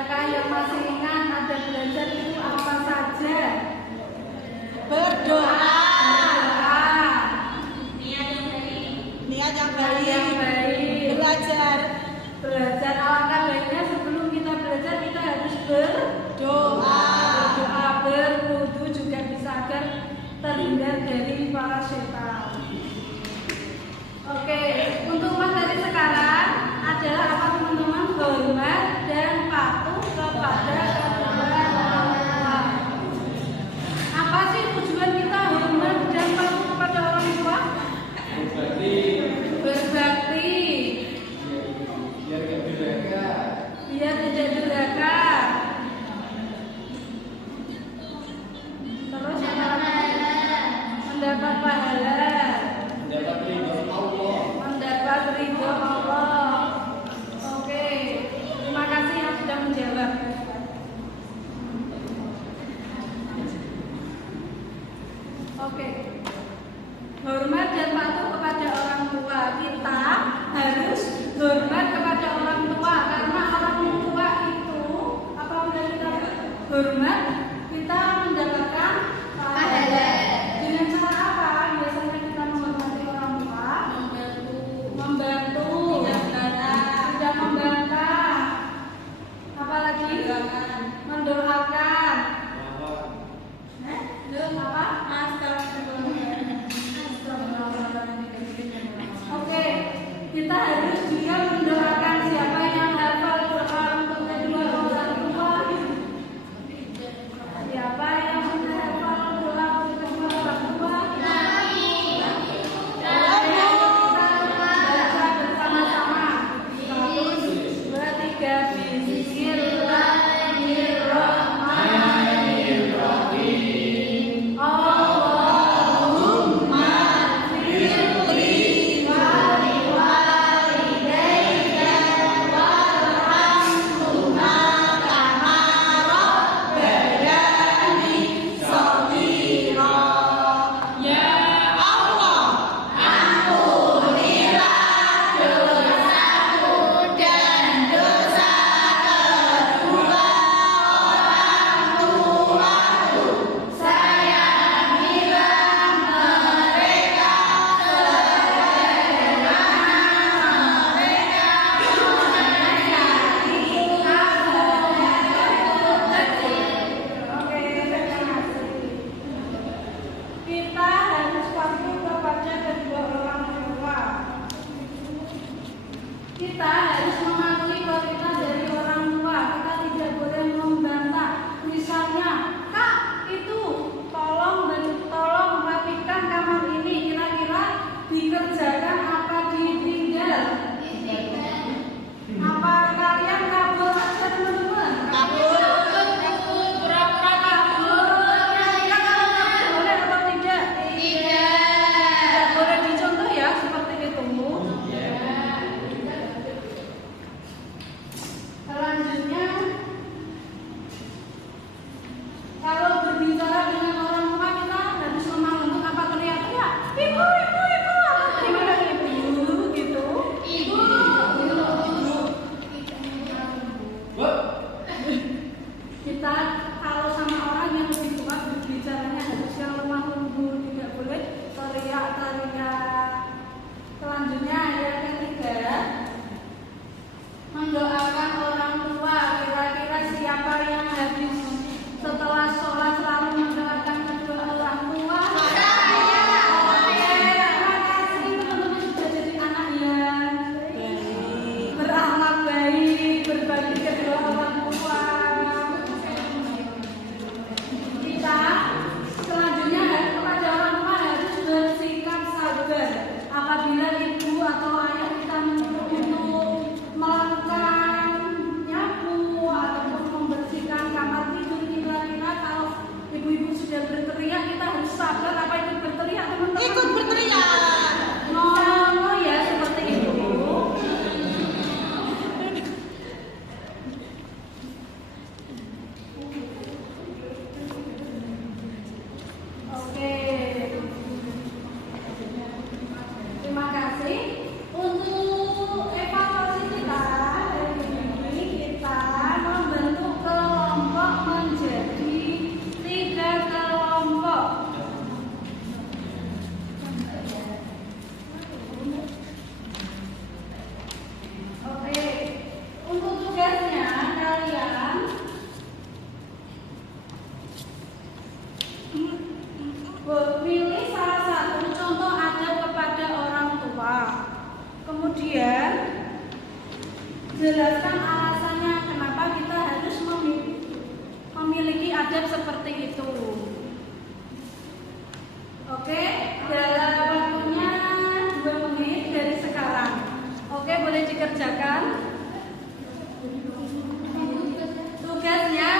Adakah yang masih ingat ada belajar itu apa saja? Berdoa. Niat yang baik. Belajar alangkah baiknya sebelum kita belajar kita harus berdoa. Berwudu juga bisa agar terhindar dari para setan. Oke, untuk materi sekarang adalah apa teman-teman? Hormat dan patuh kepada kedua orang tua. Apa sih tujuan kita hormat dan patuh kepada orang tua? Berbakti. Biar tidak durhaka. Terus mendapat pahala. Mendapat ridho Allah. Oke, terima kasih yang sudah menjawab. Oke, hormat dan patuh kepada orang tua. Kita harus hormat kepada orang tua karena orang tua itu apabila kita hormat kita mendapatkan pahala. Dengan cara apa? Biasanya kita menghormati orang tua, membantu, tidak membantah, apalagi mendoakan. Oke, kita harus juga mendoakan siapa yang hafal Quran untuk kedua orang tua. Siapa yang menghafal Quran untuk kedua orang tua? Kita baca bersama-sama. 1, 2, 3. Bismillahirrahmanirrahim. Allahumma firli wali walidayya warhamhuma kama rabbayani shaghira. Ya Allah, ampunilah dosaku dan dosa kedua orang tuaku. Sayangilah mereka sebagaimana mereka menyayangi aku kecil. Oke, terima kasih. Kita harus patuh kepada kedua orang tua. Kita harus mematuhi perintah dari orang tua. Kita tidak boleh membantah. Misalnya, Kak, itu tolong rapikan kamar ini. Kira-kira dikerjakan apa ditinggal? Apa kalian kabur aja teman-teman? Kabur. Pura-pura kabur. Kira-kira kalau kabur boleh atau tidak? Tidak boleh dicontoh ya seperti itu. Selanjutnya, kalau berbicara dengan orang tua kita harus lemah lembut apa teriak-teriak? Ibu, ibu, ibu. Gimana ibu? Gitu. Ibu. Kita kalau sama orang yang lebih tua berbicaranya harus yang lemah lembut, tidak boleh teriak-teriak. Selanjutnya yang ketiga, mendoakan orang tua. Kira-kira siapa yang habis setelah sholat selalu mendoakan kedua orang tua? Oke, terima kasih teman-teman sudah jadi anak yang berakhlak baik, berbagi kedua orang tua. Kita selanjutnya kepada orang tua harus bersikap sabar apabila ibu atau ayah kita menyuruh untuk melakukan nyapu ataupun membersihkan kamar tidur. Kira-kira kalau ibu-ibu sudah berteriak kita harus sabar. Apa ikut berteriak teman-teman? Ikut berteriak. No ya seperti itu. Kemudian jelaskan alasannya kenapa kita harus memiliki adat seperti itu. Oke, dalam waktunya 2 menit dari sekarang. Oke, boleh dikerjakan. Tugasnya,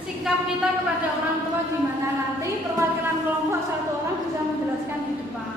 sikap kita kepada orang tua gimana, nanti perwakilan kelompok 1 orang bisa menjelaskan di depan.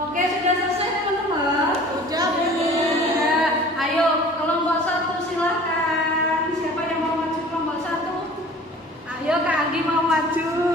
Oke, sudah selesai teman-teman? Sudah, Bu. Ya, ayo kelompok 1 silahkan. Siapa yang mau maju kelompok 1? Ayo Kak Andi mau maju.